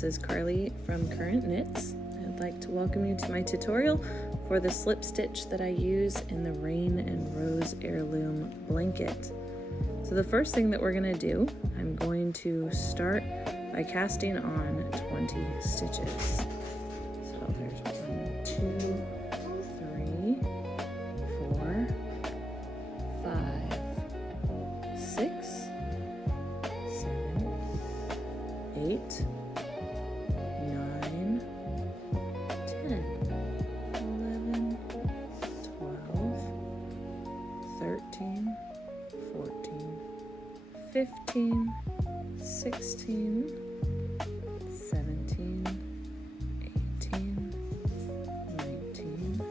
this is Carly from Current Knits. I'd like to welcome you to my tutorial for the slip stitch that I use in the Rain and Rose heirloom blanket. So the first thing that we're going to do, I'm going to start by casting on 20 stitches. So there's 1, 2, 3, 4, 5, 6, 7, 8, 9, 10, 11, 12, 13, 14, 15, 16, 17, 18, 19,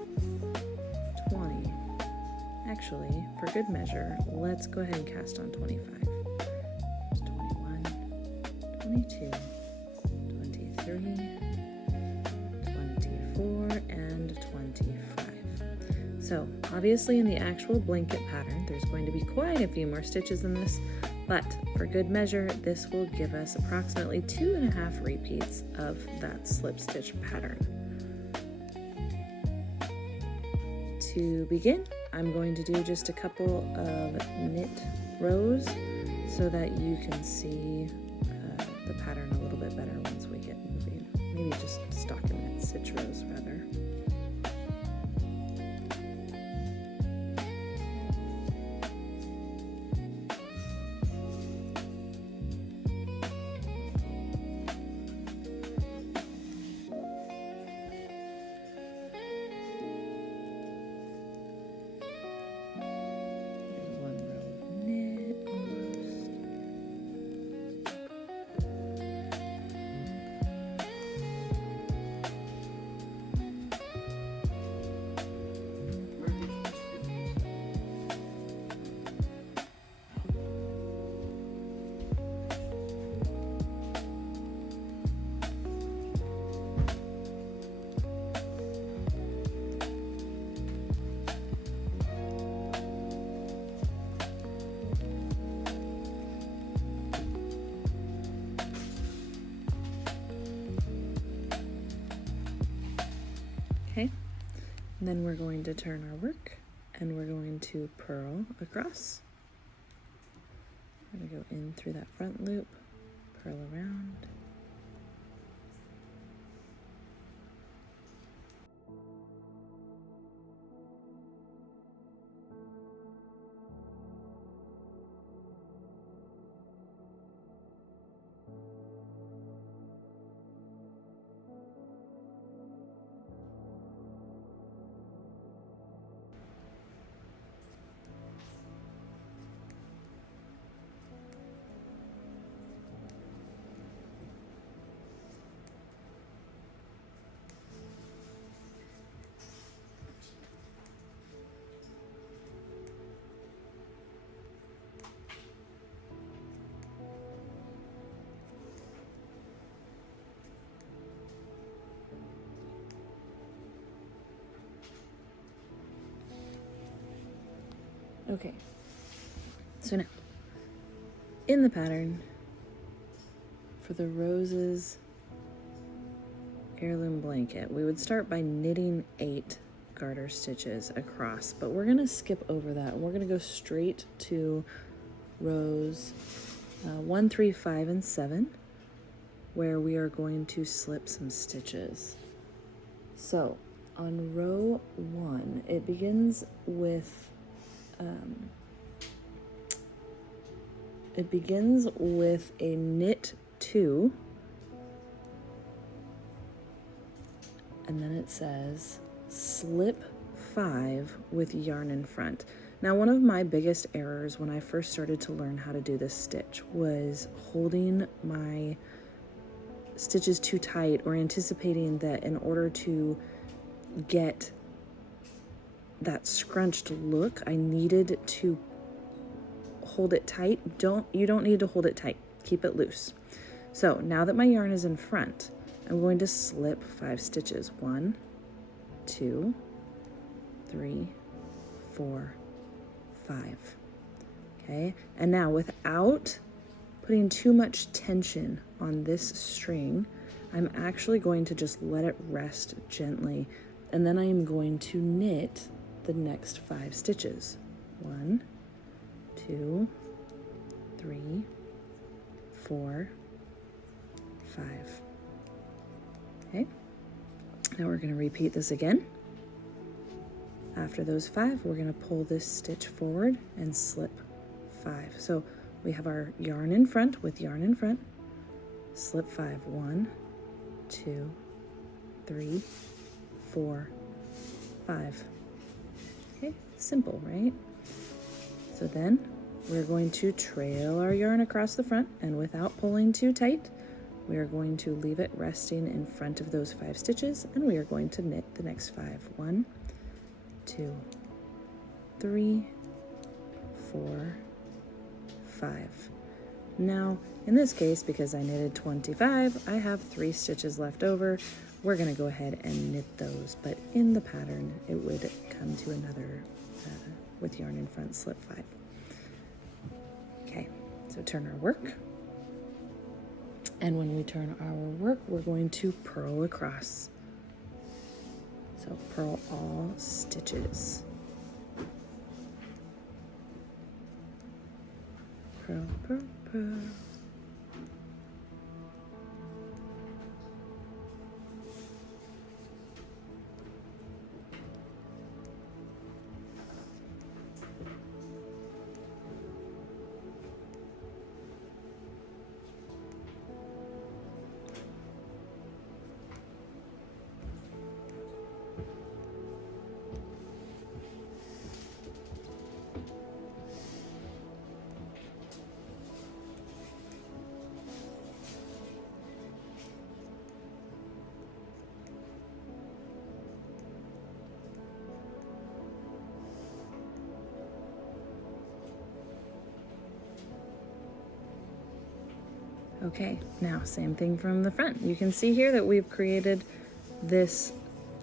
20. Actually, for good measure, let's go ahead and cast on 25. There's 21, 22, 23, 24, and 25. So obviously in the actual blanket pattern, there's going to be quite a few more stitches in this, but for good measure, this will give us approximately 2.5 repeats of that slip stitch pattern. To begin, I'm going to do just a couple of knit rows so that you can see the pattern a little bit better once we get moving. Maybe just stockinette stitch rows rather. Okay, and then we're going to turn our work and we're going to purl across. We're going to go in through that front loop, purl around. Okay, so now, in the pattern, for the Roses heirloom blanket, we would start by knitting 8 garter stitches across, but we're gonna skip over that. We're gonna go straight to rows 1, 3, 5, and 7, where we are going to slip some stitches. So, on row 1, it begins with a knit 2, and then it says slip 5 with yarn in front. Now, one of my biggest errors when I first started to learn how to do this stitch was holding my stitches too tight, or anticipating that in order to get that scrunched look, I needed to hold it tight. You don't need to hold it tight. Keep it loose. So now that my yarn is in front, I'm going to slip 5 stitches. 1, 2, 3, 4, 5. Okay, and now without putting too much tension on this string, I'm actually going to just let it rest gently, and then I am going to knit the next 5 stitches. 1, 2, 3, 4, 5. Okay, now we're going to repeat this again. After those 5, we're going to pull this stitch forward and slip 5. So we have our yarn in front with yarn in front, slip 5. 1, 2, 3, 4, 5. Okay, simple, right? So then we're going to trail our yarn across the front, and without pulling too tight, we are going to leave it resting in front of those 5 stitches, and we are going to knit the next 5. 1, 2, 3, 4, 5. Now, in this case, because I knitted 25, I have 3 stitches left over. We're going to go ahead and knit those, but in the pattern, it would come to another with yarn in front, slip 5. Okay, so turn our work. And when we turn our work, we're going to purl across. So purl all stitches. Purl, purl, purl. Okay, now same thing from the front. You can see here that we've created this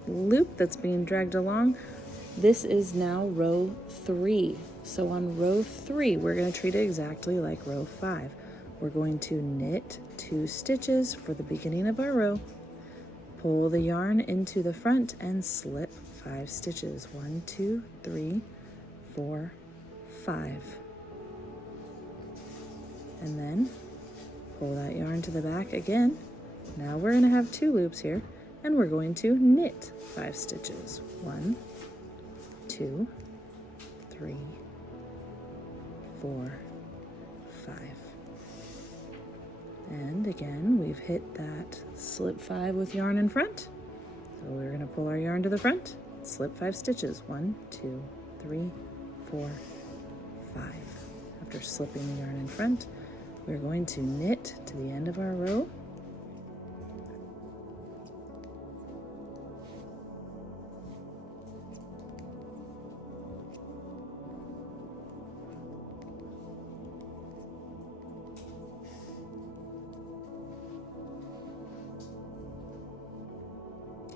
loop that's being dragged along. This is now row 3. So on row 3, we're going to treat it exactly like row 5. We're going to knit 2 stitches for the beginning of our row, pull the yarn into the front, and slip 5 stitches. 1, 2, 3, 4, 5. And then pull that yarn to the back again. Now we're going to have 2 loops here, and we're going to knit 5 stitches. 1, 2, 3, 4, 5. And again, we've hit that slip 5 with yarn in front. So we're going to pull our yarn to the front, slip 5 stitches. 1, 2, 3, 4, 5. After slipping the yarn in front, we're going to knit to the end of our row.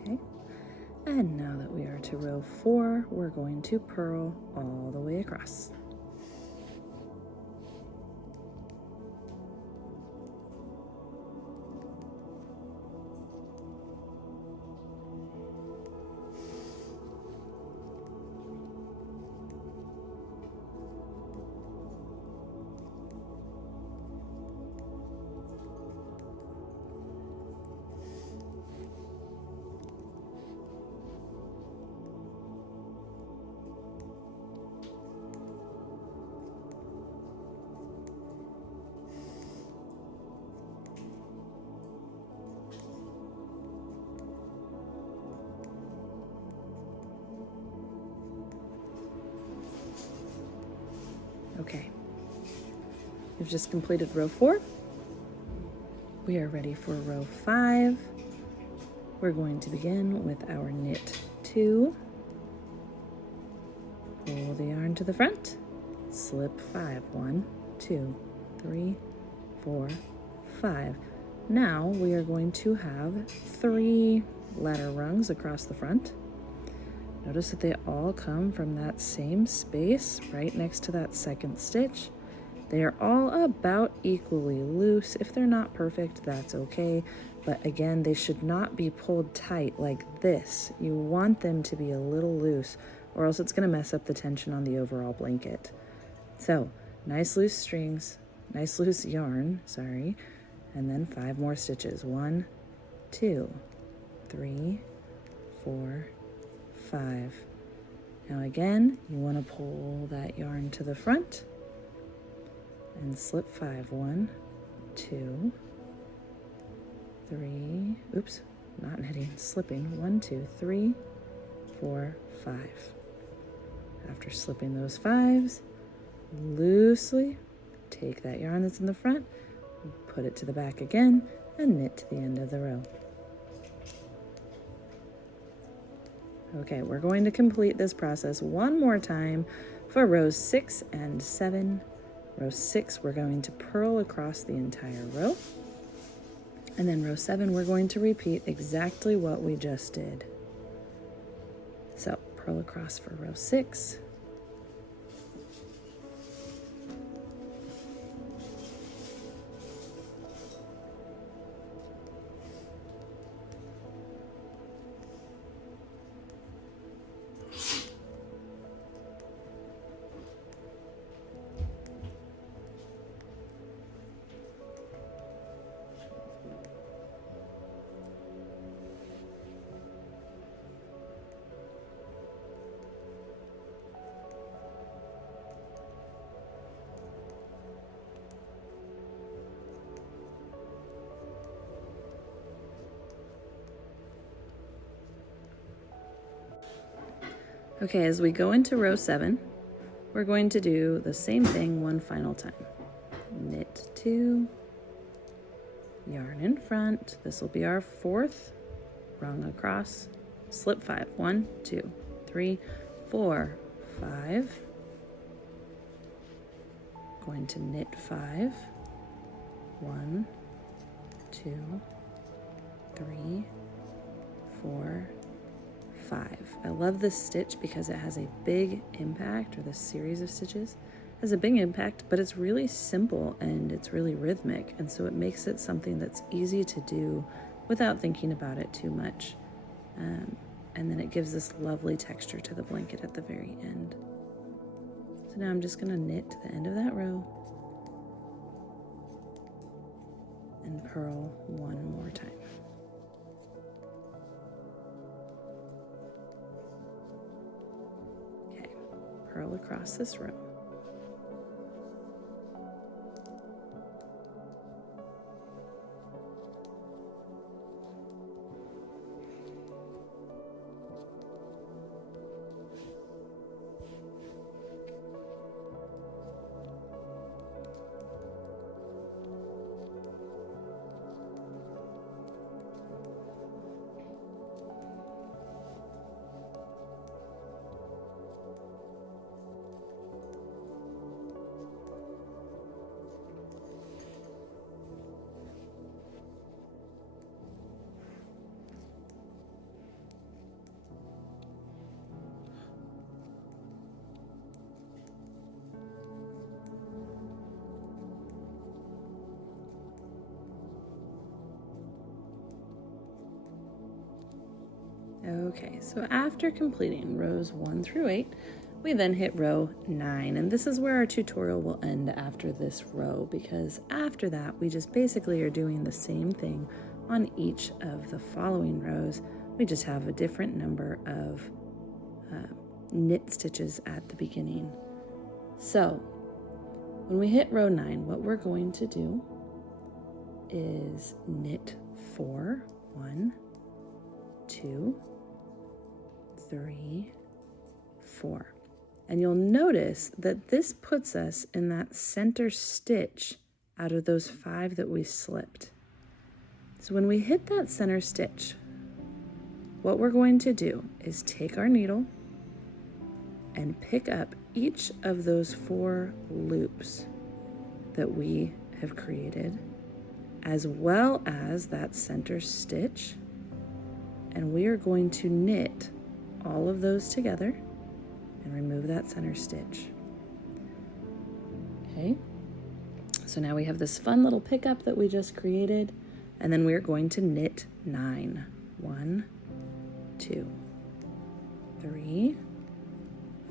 Okay, and now that we are to row 4, we're going to purl all the way across. Okay, we've just completed row 4. We are ready for row 5. We're going to begin with our knit 2, pull the yarn to the front, slip 5. 1, 2, 3, 4, 5. Now we are going to have 3 ladder rungs across the front. Notice that they all come from that same space right next to that second stitch. They are all about equally loose. If they're not perfect, that's okay. But again, they should not be pulled tight like this. You want them to be a little loose, or else it's going to mess up the tension on the overall blanket. So, nice loose strings, nice loose yarn, sorry, and then 5 more stitches. 1, 2, 3, 4, 5. Now again, you want to pull that yarn to the front and slip 5. 1, 2, 3, oops, not knitting, slipping. 1, 2, 3, 4, 5. After slipping those 5s, loosely take that yarn that's in the front, put it to the back again, and knit to the end of the row. Okay, we're going to complete this process one more time for rows 6 and 7. Row 6, we're going to purl across the entire row. And then row 7, we're going to repeat exactly what we just did. So, purl across for row 6. Okay, as we go into row 7, we're going to do the same thing one final time. Knit 2, yarn in front. This will be our 4th rung across. Slip 5. 1, 2, 3, 4, 5. Going to knit 5. 1, 2, 3, 4, 5. I love this stitch because it has a big impact, or this series of stitches has a big impact, but it's really simple and it's really rhythmic, and so it makes it something that's easy to do without thinking about it too much. And then it gives this lovely texture to the blanket at the very end. So now I'm just going to knit to the end of that row and purl one more time. Okay, purl across this row. Okay, so after completing rows 1 through 8, we then hit row 9, and this is where our tutorial will end after this row, because after that we just basically are doing the same thing on each of the following rows. We just have a different number of knit stitches at the beginning. So when we hit row 9, what we're going to do is knit 4, 1, 2, 3, 4. And you'll notice that this puts us in that center stitch out of those 5 that we slipped. So when we hit that center stitch, what we're going to do is take our needle and pick up each of those 4 loops that we have created, as well as that center stitch, and we are going to knit all of those together and remove that center stitch. Okay, So now we have this fun little pickup that we just created, and then we're going to knit 9. 1, 2, 3,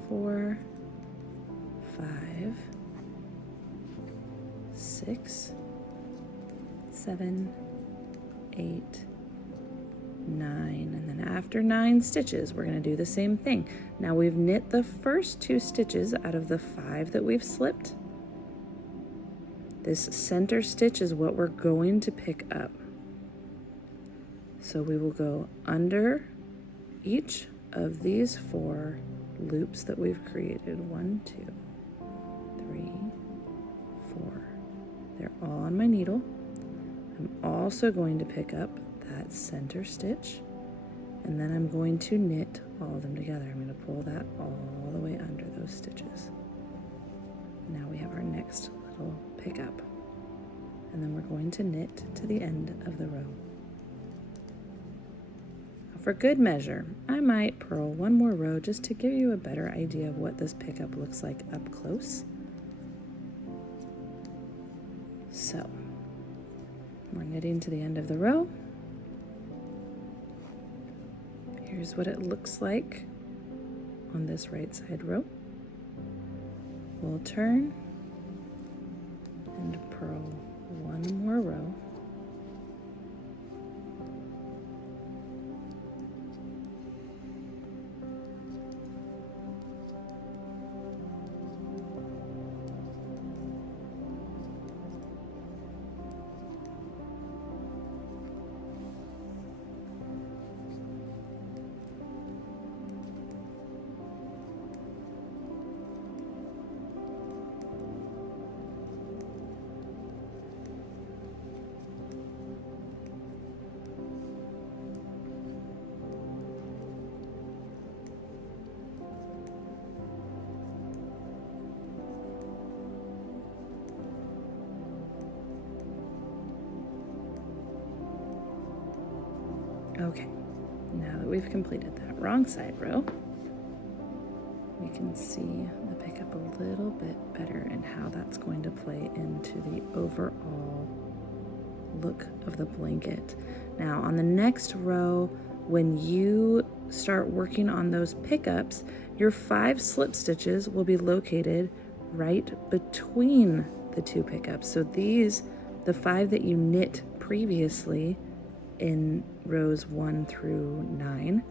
4, 5, 6, 7, 8, 9, and then after 9 stitches we're going to do the same thing. Now we've knit the first 2 stitches out of the 5 that we've slipped. This center stitch is what we're going to pick up. So we will go under each of these 4 loops that we've created. 1, 2, 3, 4. They're all on my needle. I'm also going to pick up that center stitch, and then I'm going to knit all of them together. I'm going to pull that all the way under those stitches. Now we have our next little pickup, and then we're going to knit to the end of the row. For good measure, I might purl one more row just to give you a better idea of what this pickup looks like up close. So, we're knitting to the end of the row. Here's what it looks like on this right side row. We'll turn and purl one more row. Okay, now that we've completed that wrong side row, we can see the pickup a little bit better and how that's going to play into the overall look of the blanket. Now on the next row, when you start working on those pickups, your 5 slip stitches will be located right between the 2 pickups. So these, the 5 that you knit previously in rows 1 through 9,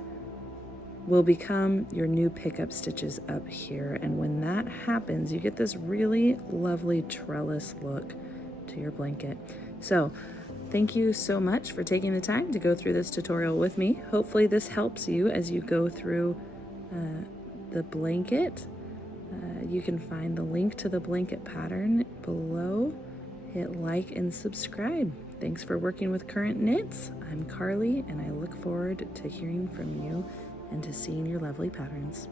will become your new pickup stitches up here. And when that happens, you get this really lovely trellis look to your blanket. So thank you so much for taking the time to go through this tutorial with me. Hopefully this helps you as you go through the blanket. You can find the link to the blanket pattern below. Hit like and subscribe. Thanks for working with Current Knits. I'm Carly, and I look forward to hearing from you and to seeing your lovely patterns.